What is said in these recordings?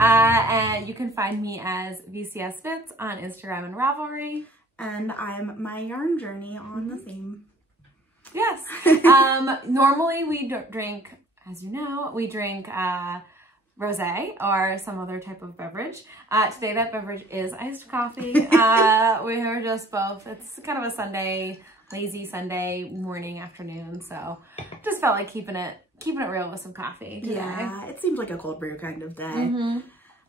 And you can find me as VCS Knits on Instagram and Ravelry. And I'm My Yarn Journey on the same. Yes. Normally we drink, as you know, we drink rosé or some other type of beverage. Today that beverage is iced coffee. We are just both, it's kind of a Sunday, lazy Sunday morning, afternoon. So just felt like keeping it real with some coffee today. Yeah, it seemed like a cold brew kind of day.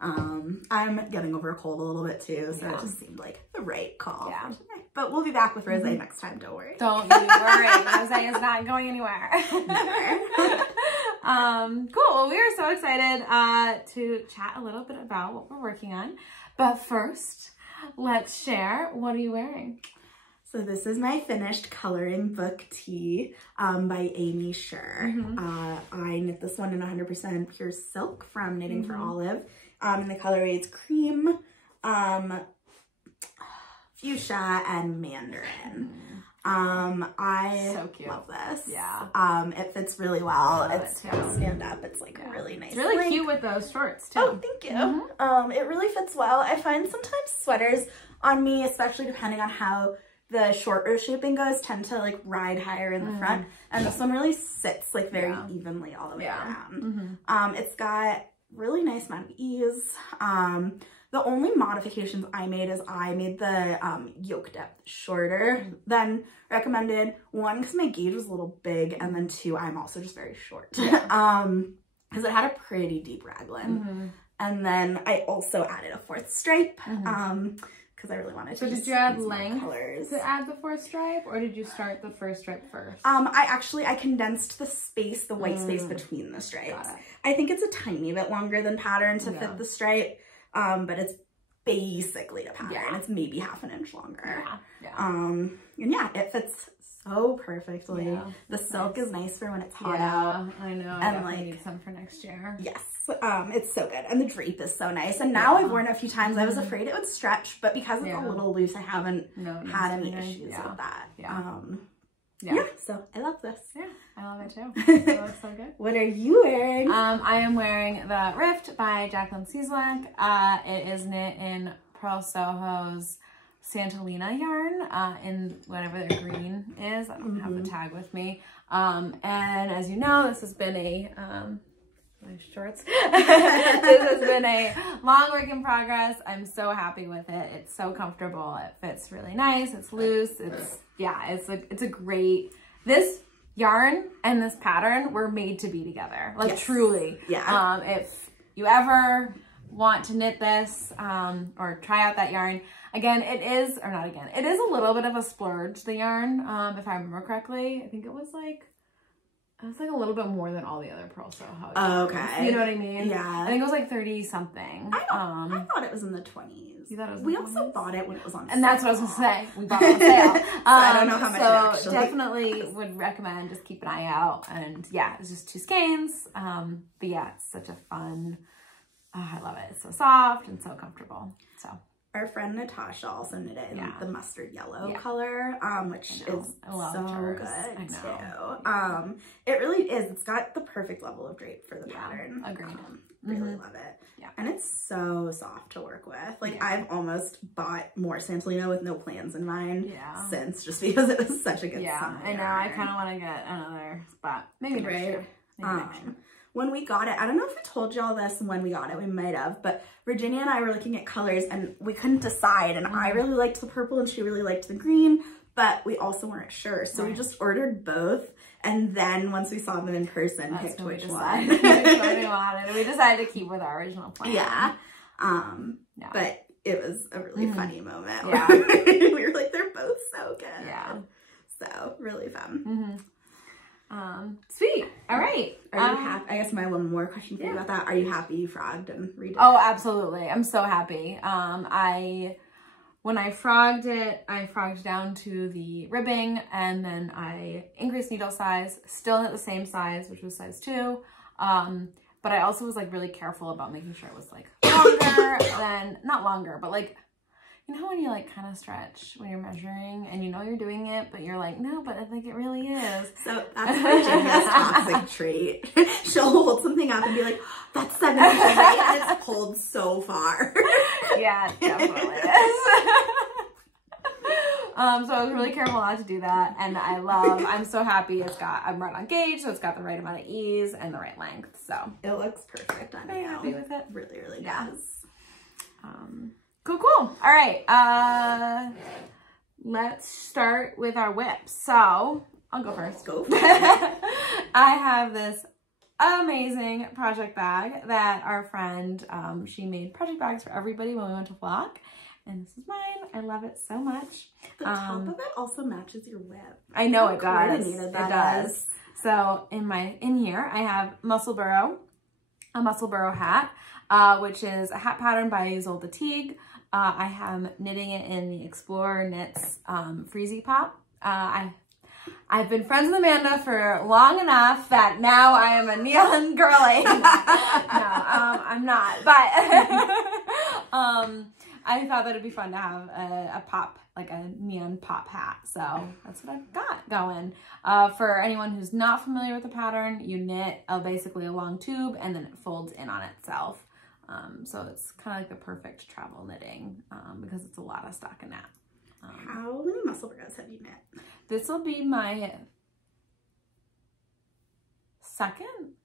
I'm getting over a cold a little bit too, so it just seemed like the right call. Yeah. But we'll be back with rosé next time, don't worry. Don't you worry, rosé is not going anywhere. Never. Cool, well, we are so excited to chat a little bit about what we're working on. But first, let's share, what are you wearing? So this is my finished coloring book tee by Aimee Sher. I knit this one in 100% pure silk from Knitting for Olive. And the colorway is cream, fuchsia, and mandarin. I so cute. love this. Yeah. It fits really well. It's stand up. It's like really nice. It's really cute with those shorts too. Oh, thank you. It really fits well. I find sometimes sweaters on me, especially depending on how the short row shaping goes, tend to like ride higher in the front. And this one really sits like very evenly all the way around. It's got really nice amount of ease. The only modifications I made is I made the yoke depth shorter than recommended. One, because my gauge was a little big, and then two, I'm also just very short. Because it had a pretty deep raglan. And then I also added a 4th stripe. Because I really wanted to. So did you add length to add the 4th stripe, or did you start the 1st stripe first? I condensed the space, the white space between the stripes. I think it's a tiny bit longer than pattern to fit the stripe, but it's basically a pattern. It's maybe half an inch longer. And yeah, it fits so perfectly. The silk is nice for when it's hot out. I know. I definitely need some for next year. Yes. It's so good. And the drape is so nice. And now I've worn it a few times. I was afraid it would stretch, but because it's a little loose, I haven't had any issues with that. Yeah, so I love this. Yeah, I love it too. It looks so good. What are you wearing? I am wearing the Rift by Jacqueline Cieslak. It is knit in Purls Soho's Santolina yarn in whatever their green is. I don't have the tag with me. And as you know, this has been a my shorts. This has been a long work in progress. I'm so happy with it. It's so comfortable. It fits really nice. It's loose. It's a great, this yarn and this pattern were made to be together. Like truly. Yeah. If you ever want to knit this or try out that yarn, it is a little bit of a splurge, the yarn, if I remember correctly. I think it was like a little bit more than all the other Purls Soho. Oh, okay. You know what I mean? Yeah. I think it was like 30 something. I thought it was in the 20s. You thought it was We also bought it when it was on sale. And that's what I was going to say. We bought it on sale. So I don't know how much it actually definitely would recommend just keep an eye out. And yeah, it's just 2 skeins. But yeah, it's such a fun, I love it. It's so soft and so comfortable. So. Our friend Natasha also knit it in the mustard yellow color, which is so good too. It really is. It's got the perfect level of drape for the pattern. Agreed. Really love it. Yeah. And it's so soft to work with. Like I've almost bought more Santolina with no plans in mind since, just because it was such a good summer I know. I kind of want to get another spot. Maybe next year. Maybe next year. When we got it, I don't know if I told y'all this when we got it, we might have, but Virginia and I were looking at colors and we couldn't decide, and I really liked the purple and she really liked the green, but we also weren't sure. So we just ordered both, and then once we saw them in person, picked which one. Which one we wanted. And we decided to keep with our original plan. Yeah. But it was a really funny moment. Yeah. We were like, they're both so good. Yeah. So really fun. Sweet. All right. Are you happy? I guess my one more question for you about that. Are you happy you frogged and redid Oh, it? absolutely. I'm so happy. When I frogged it, I frogged down to the ribbing, and then I increased needle size, still at the same size, which was size 2. But I also was like really careful about making sure it was like longer than, not longer, but like, you know when you like kind of stretch when you're measuring and you know you're doing it, but you're like, no, but I think it really is. So that's Virginia's toxic trait. She'll hold something up and be like, that's 7 inches, right? And it's holds so far. Yeah, it definitely is. So I was really careful not to do that, and I'm so happy I'm right on gauge, so it's got the right amount of ease and the right length, so. It looks perfect on you. Very happy with it. Really, really does. Cool. All right, let's start with our whips. So, I'll go first. Go for it. I have this amazing project bag that our friend, she made project bags for everybody when we went to Flock. And this is mine. I love it so much. The top of it also matches your whip. I know it does. It does. So in here I have a Musselburgh hat, which is a hat pattern by Ysolda Teague. I am knitting it in the Explorer Knits Freezy Pop. I've been friends with Amanda for long enough that now I am a neon girly. No, I'm not, but I thought that it'd be fun to have a pop, like a neon pop hat. So that's what I've got going. For anyone who's not familiar with the pattern, you knit basically a long tube and then it folds in on itself. So it's kind of like the perfect travel knitting because it's a lot of stockinette. How many Musselburghs have you knit? This will be my second?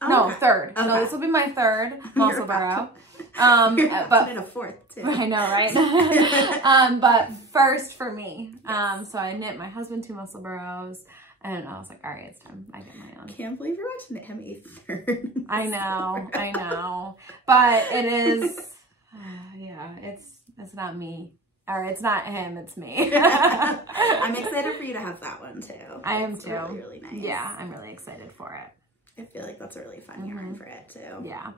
Oh, no, okay. third. Okay. No, this will be my third Musselburgh. But in a fourth too. I know, right? But first for me. So I knit my husband 2 Musselburghs, and I was like, all right, it's time. I get my own. Can't believe you're about to knit him a third. I know. But it is, yeah, it's not me. Or it's not him, it's me. I'm excited for you to have that one too. I am too. Really, really nice. Yeah, I'm really excited for it. I feel like that's a really fun yarn for it too. Yeah.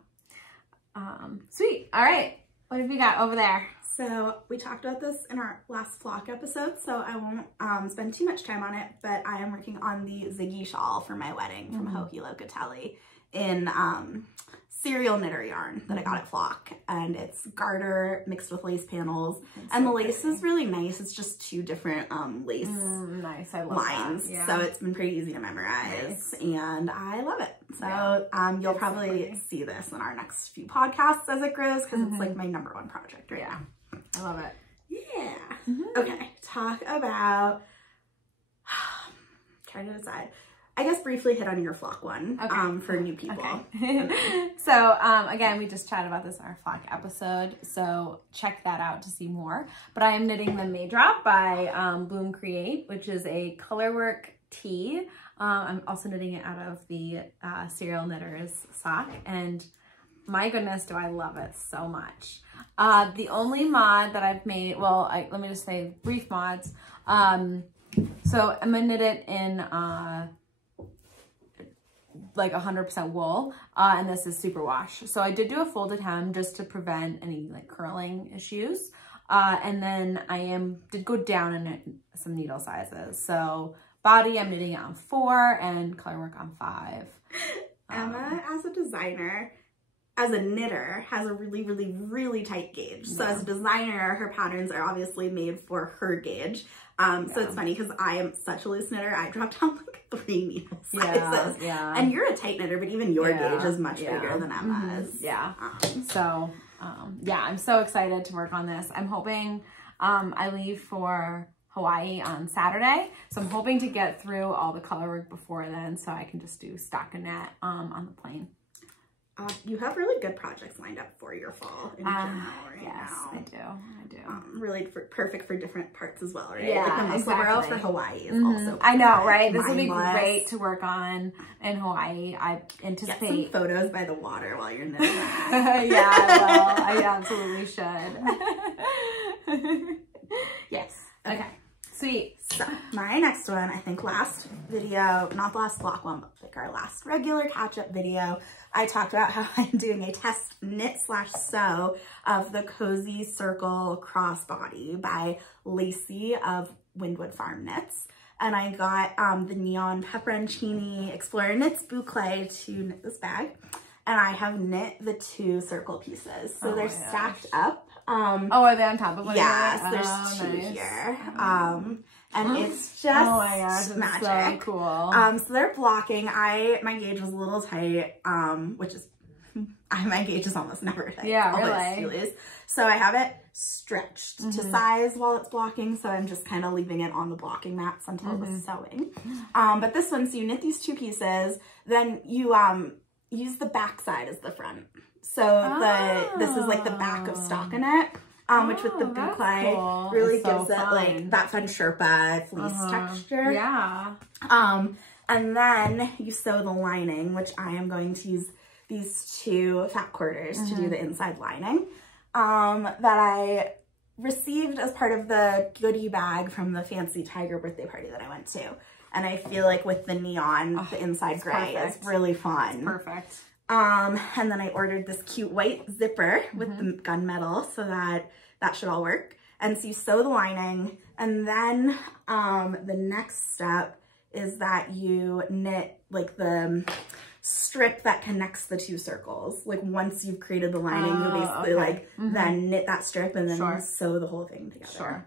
Sweet. All right. What have you got over there? So we talked about this in our last Flock episode, so I won't spend too much time on it, but I am working on the Ziggy shawl for my wedding from Locatelli in serial knitter yarn that I got at Flock, and it's garter mixed with lace panels, and the lace is really nice. It's just 2 different lace nice. I love lines, that. Yeah. so it's been pretty easy to memorize, and I love it. So you'll probably see this in our next few podcasts as it grows, because it's like my #1 project right now. I love it. Yeah. Okay, talk about, trying to decide. I guess briefly hit on your Flock one for new people. Okay. So again, we just chatted about this in our Flock episode, so check that out to see more. But I am knitting the May Drop by Bloom Create, which is a colorwork tee. I'm also knitting it out of the Serial Knitters sock, and my goodness, do I love it so much. The only mod that I've made, well, let me just say brief mods. So I'm gonna knit it in like 100% wool, and this is superwash. So I did do a folded hem just to prevent any like curling issues. And then I did go down in some needle sizes. So body, I'm knitting it on 4 and colorwork on 5. Emma, as a designer, as a knitter, has a really, really, really tight gauge. So as a designer, her patterns are obviously made for her gauge. So it's funny because I am such a loose knitter. I dropped down like 3 needle sizes. Yeah. And you're a tight knitter, but even your gauge is much bigger than Emma's. Yeah. So, yeah, I'm so excited to work on this. I'm hoping, I leave for Hawaii on Saturday. So I'm hoping to get through all the color work before then so I can just do stockinette on the plane. You have really good projects lined up for your fall in general right now. I do. Really perfect for different parts as well, right? Yeah, like the Musselburgh for Hawaii is also I know, right? This would be mindless. great to work on in Hawaii. I anticipate. Get some photos by the water while you're knitting. Yeah, I will. I absolutely should. Yes. Okay. Sweet. So my next one, I think last video, not the last Flock one, but like our last regular catch-up video, I talked about how I'm doing a test knit/sew of the Cozy Circle Crossbody by Lacey of Windwood Farm Knits. And I got the Neon Pepperoncini Explorer Knits boucle to knit this bag. And I have knit the 2 circle pieces. So they're stacked up. Are they on top of one another? Yes, there's 2 nice. here. And it's just magic. So cool. So they're blocking. My gauge was a little tight, which is my gauge is almost never tight. Yeah, really. So I have it stretched to size while it's blocking. So I'm just kind of leaving it on the blocking mats until the sewing. But this one, so you knit these 2 pieces, then you use the back side as the front. So this is like the back of stockinette, which with the boucle really gives it like that fun Sherpa fleece texture. Yeah. And then you sew the lining, which I am going to use these 2 fat quarters to do the inside lining, that I received as part of the goodie bag from the fancy tiger birthday party that I went to. And I feel like with the neon, the inside gray is really fun. It's perfect. And then I ordered this cute white zipper with the gunmetal, so that should all work. And so you sew the lining, and then the next step is that you knit like the strip that connects the 2 circles. Like once you've created the lining, you basically like then knit that strip and then sew the whole thing together.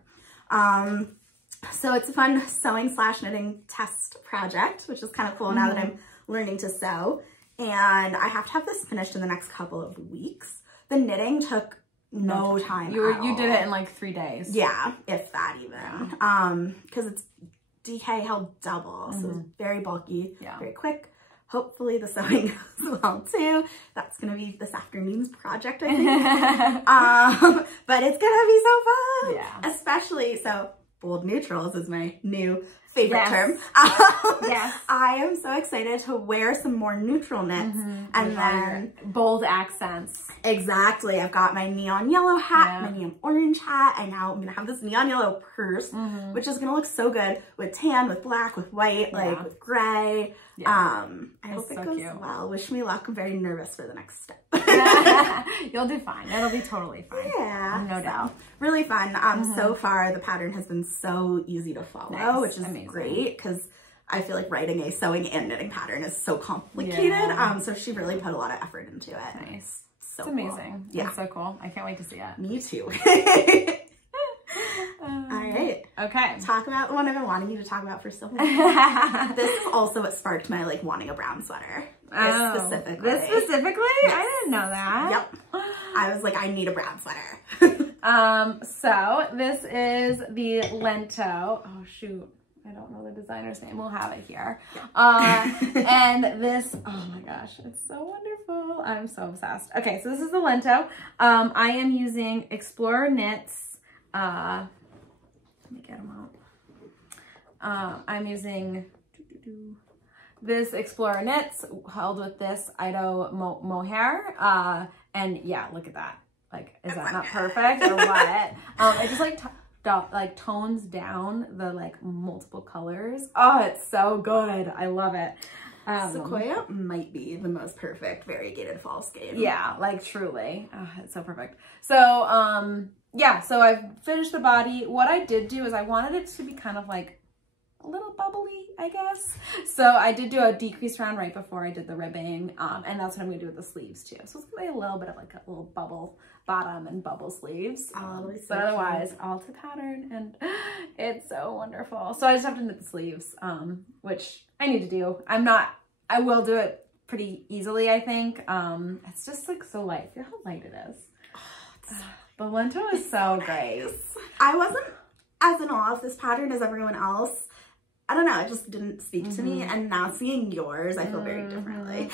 So it's a fun sewing / knitting test project, which is kind of cool now that I'm learning to sew. And I have to have this finished in the next couple of weeks. The knitting took no time. You did it in like 3 days. Yeah, if that even. Because it's DK held double, so it's very bulky, very quick. Hopefully the sewing goes well too. That's gonna be this afternoon's project, I think. But it's gonna be so fun. Yeah. Especially, so bold neutrals is my new favorite term. I am so excited to wear some more neutral knits and then bold accents. Exactly. I've got my neon yellow hat, my neon orange hat, and now I'm gonna have this neon yellow purse, which is gonna look so good with tan, with black, with white, like with gray. I hope it goes well. Wish me luck. I'm very nervous for the next step. You'll do fine. It'll be totally fine. Yeah, no doubt. Really fun. So far the pattern has been so easy to follow, which is great because I feel like writing a sewing and knitting pattern is so complicated. So she really put a lot of effort into it. Nice. So it's amazing. Yeah. It's so cool. I can't wait to see it. Me too. All right. Okay. Talk about the one I've been wanting you to talk about for so long. This is also what sparked my like wanting a brown sweater. This specifically? Yes. I didn't know that. Yep. I was like, I need a brown sweater. So this is the Lento. Oh shoot. I don't know the designer's name. We'll have it here. And this, oh my gosh, it's so wonderful. I'm so obsessed. Okay, so this is the Lento. I am using Explorer Knits. Let me get them out. I'm using this Explorer Knits held with this Ido mohair. And yeah, look at that. Like, is that not perfect or what? It just like tones down the like multiple colors. Oh, it's so good. I love it. Sequoia might be the most perfect variegated fall scheme. Yeah, like truly. Oh, it's so perfect. So yeah, so I've finished the body. What I did do is I wanted it to be kind of like a little bubbly, I guess. So I did do a decrease round right before I did the ribbing. And that's what I'm gonna do with the sleeves too. So it's gonna be a little bit of like a little bubble bottom and bubble sleeves. But otherwise all to pattern, and it's so wonderful. So I just have to knit the sleeves, which I need to do. I will do it pretty easily, I think. It's just like so light. Feel how light it is. The Lento is so great. I wasn't as in awe of this pattern as everyone else. I don't know, it just didn't speak to me. And now seeing yours, I feel very differently.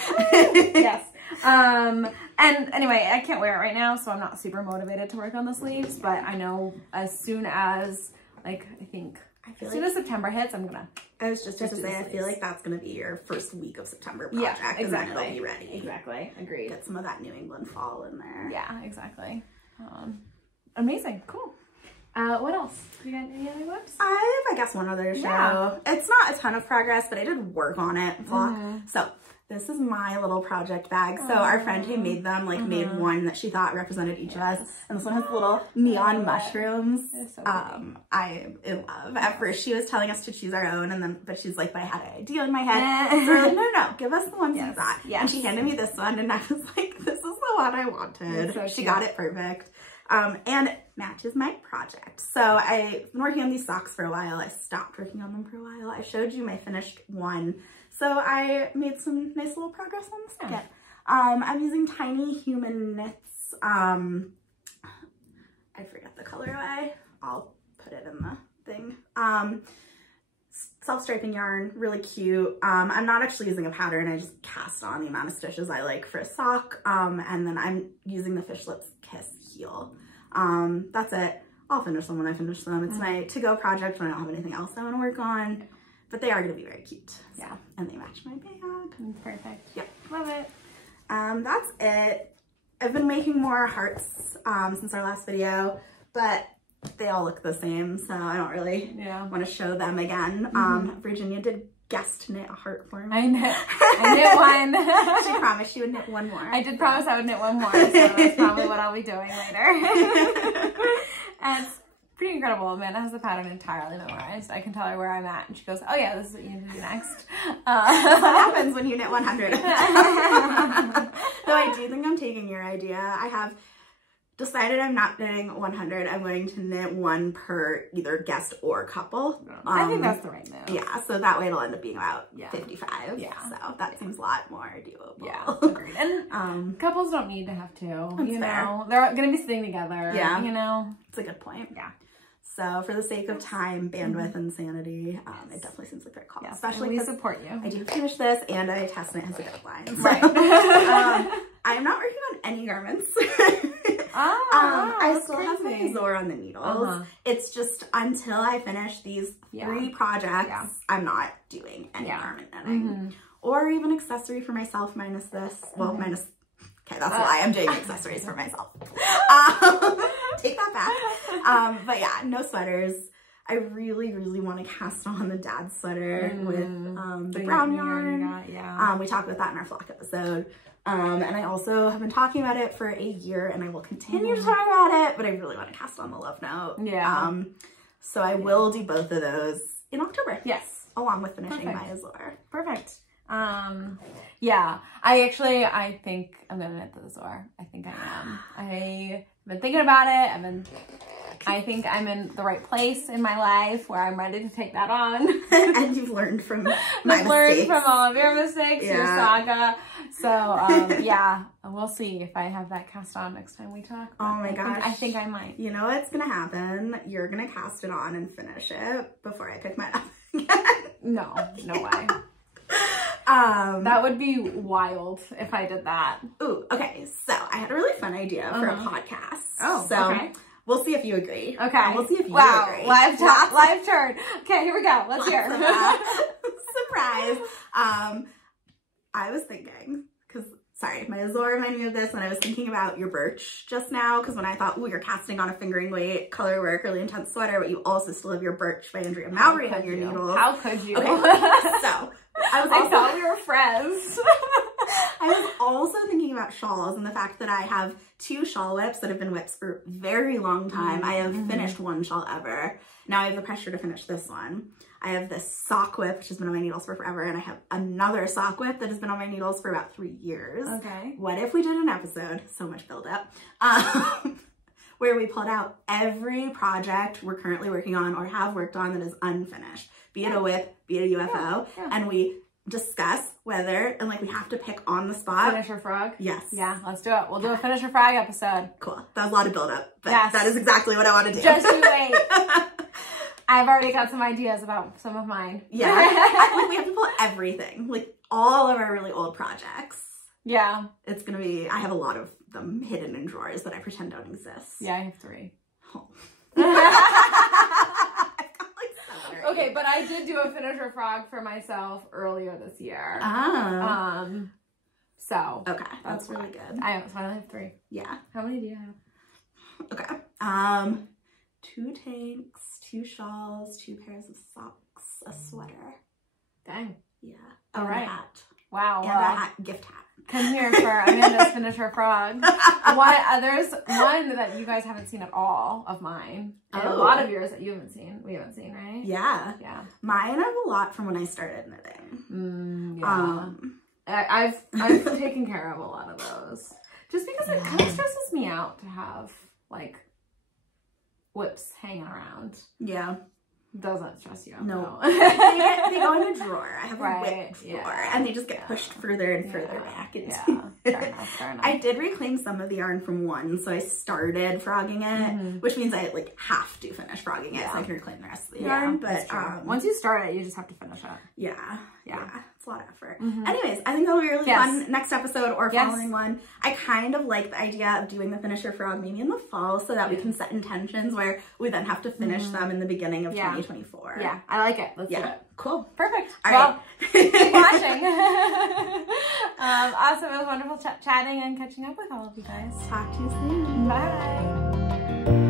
Yes. And anyway, I can't wear it right now, so I'm not super motivated to work on the sleeves, but I know as soon as, like, as soon as September hits, I'm gonna. I was just to say, I feel like that's gonna be your first week of September project. Yeah, exactly. And then it'll be ready. Exactly. Agreed. Get some of that New England fall in there. Yeah, exactly. Amazing. Cool. What else? You got any other whips? I have, I guess, one other show. Yeah. It's not a ton of progress, but I did work on it. So this is my little project bag. So our friend who made them made one that she thought represented each of us. And this one has little neon mushrooms. So I in love. At first she was telling us to choose our own, but she's like, but I had an idea in my head. So we're like, no, give us the ones you got. Yes. And she handed me this one, and I was like, this is the one I wanted. So she got it perfect. And it matches my project. So I've been working on these socks for a while. I stopped working on them for a while. I showed you my finished one. So I made some nice little progress on the second. I'm using Tiny Human Knits. I forget the colorway. I'll put it in the thing. Self-striping yarn, really cute. I'm not actually using a pattern. I just cast on the amount of stitches I like for a sock. And then I'm using the Fishlets Kiss heel. That's it. I'll finish them when I finish them. It's my to-go project when I don't have anything else I want to work on. But they are going to be very cute. So. Yeah. And they match my bag. Perfect. Yep. Love it. That's it. I've been making more hearts since our last video, but they all look the same, so I don't really want to show them again. Virginia did guest knit a heart for me. I knit one. She promised she would knit one more. I did promise I would knit one more, so that's probably what I'll be doing later. And it's pretty incredible. Amanda has the pattern entirely memorized. I can tell her where I'm at, and she goes, oh yeah, this is what you need to do next. That's what happens when you knit 100. Though I do think I'm taking your idea. I have decided I'm not knitting 100. I'm going to knit one per either guest or couple. I think that's the right move. Yeah, so that way it'll end up being about 55. Yeah. So that seems a lot more doable. Yeah, agreed. And couples don't need to have two. That's you fair. know, they're going to be sitting together. Yeah. You know? It's a good point. Yeah. So for the sake of time, bandwidth, and sanity, it definitely seems like the right call. Yes. Especially we support you. I do finish this and I test knit has a deadline. So, Right. I'm not working on any garments. I still have my Azor on the needles. It's just until I finish these 3 projects, I'm not doing any garment knitting. Or even accessory for myself minus this. Well, minus, okay, that's a lie. I'm doing accessories for myself. Take that back. But yeah, no sweaters. I really, really want to cast on the dad sweater with the brown yarn. We talked about that in our flock episode. And I also have been talking about it for a year, and I will continue to talk about it, but I really want to cast on the Love Note. Yeah. So I will do both of those in October. Yes. Along with finishing my Azor. Perfect. Yeah, I think I'm gonna knit the Azor. I think I am. I've been thinking about it. I think I'm in the right place in my life where I'm ready to take that on. And you've learned from my mistakes. Learned from all of your mistakes, your saga. So, yeah, we'll see if I have that cast on next time we talk. Oh my gosh. I think I might. You know what's going to happen? You're going to cast it on and finish it before I pick mine up again. No way. That would be wild if I did that. Ooh, okay. So I had a really fun idea for a podcast. Oh, so okay. We'll see if you agree. Okay. We'll see if you agree. Live turn. Okay, here we go. Let's hear. Surprise. I was thinking, sorry, my Azor reminded me of this when I was thinking about your birch just now, because when I thought, ooh, you're casting on a fingering weight, color work, really intense sweater, but you also still have your birch by Andrea Mowry on your needles. How could you? Okay, so I thought we were friends. I was also thinking about shawls and the fact that I have 2 shawl whips that have been whips for a very long time. I have finished 1 shawl ever. Now I have the pressure to finish this one. I have this sock whip, which has been on my needles for forever, and I have another sock whip that has been on my needles for about 3 years. Okay. What if we did an episode, so much build up, where we pulled out every project we're currently working on or have worked on that is unfinished, be it a whip, be it a UFO, and we discuss whether, and like we have to pick on the spot. Finisher frog? Yes. Yeah, let's do it. We'll do a finisher frog episode. Cool. That was a lot of build up, but that is exactly what I want to do. Just you wait. I've already got some ideas about some of mine. Yeah. Like we have to pull everything, like all of our really old projects. Yeah. It's going to be, I have a lot of them hidden in drawers that I pretend don't exist. Yeah, I have 3. Oh. Okay, but I did do a finisher frog for myself earlier this year. So okay, that's really good. I finally have 3. Yeah. How many do you have? Okay. 2 tanks, 2 shawls, 2 pairs of socks, a sweater. Dang. Yeah. All right. A hat. Wow. And a hat, gift hat. Come here for Amanda's finisher frog. There's one that you guys haven't seen at all of mine. And a lot of yours that you haven't seen. We haven't seen, right? Yeah. Yeah. Mine have a lot from when I started knitting. Yeah. I've taken care of a lot of those. Just because it kind of stresses me out to have like whips hanging around. Yeah. Doesn't stress you out. No. though. They go in a drawer. I have a Right, whip drawer. yeah. And they just get pushed further and further back. Into Fair enough, fair enough. I did reclaim some of the yarn from one, so I started frogging it, which means I like have to finish frogging it so I can reclaim the rest of the yarn. But once you start it, you just have to finish it. Yeah. It's a lot of effort. Mm-hmm. Anyways, I think that'll be really fun next episode or following one. I kind of like the idea of doing the finisher frog maybe in the fall so that we can set intentions where we then have to finish them in the beginning of 2024. Yeah, I like it. Let's do it. Cool. Perfect. All right. Keep right. watching. Awesome. It was wonderful chatting and catching up with all of you guys. Talk to you soon. Bye.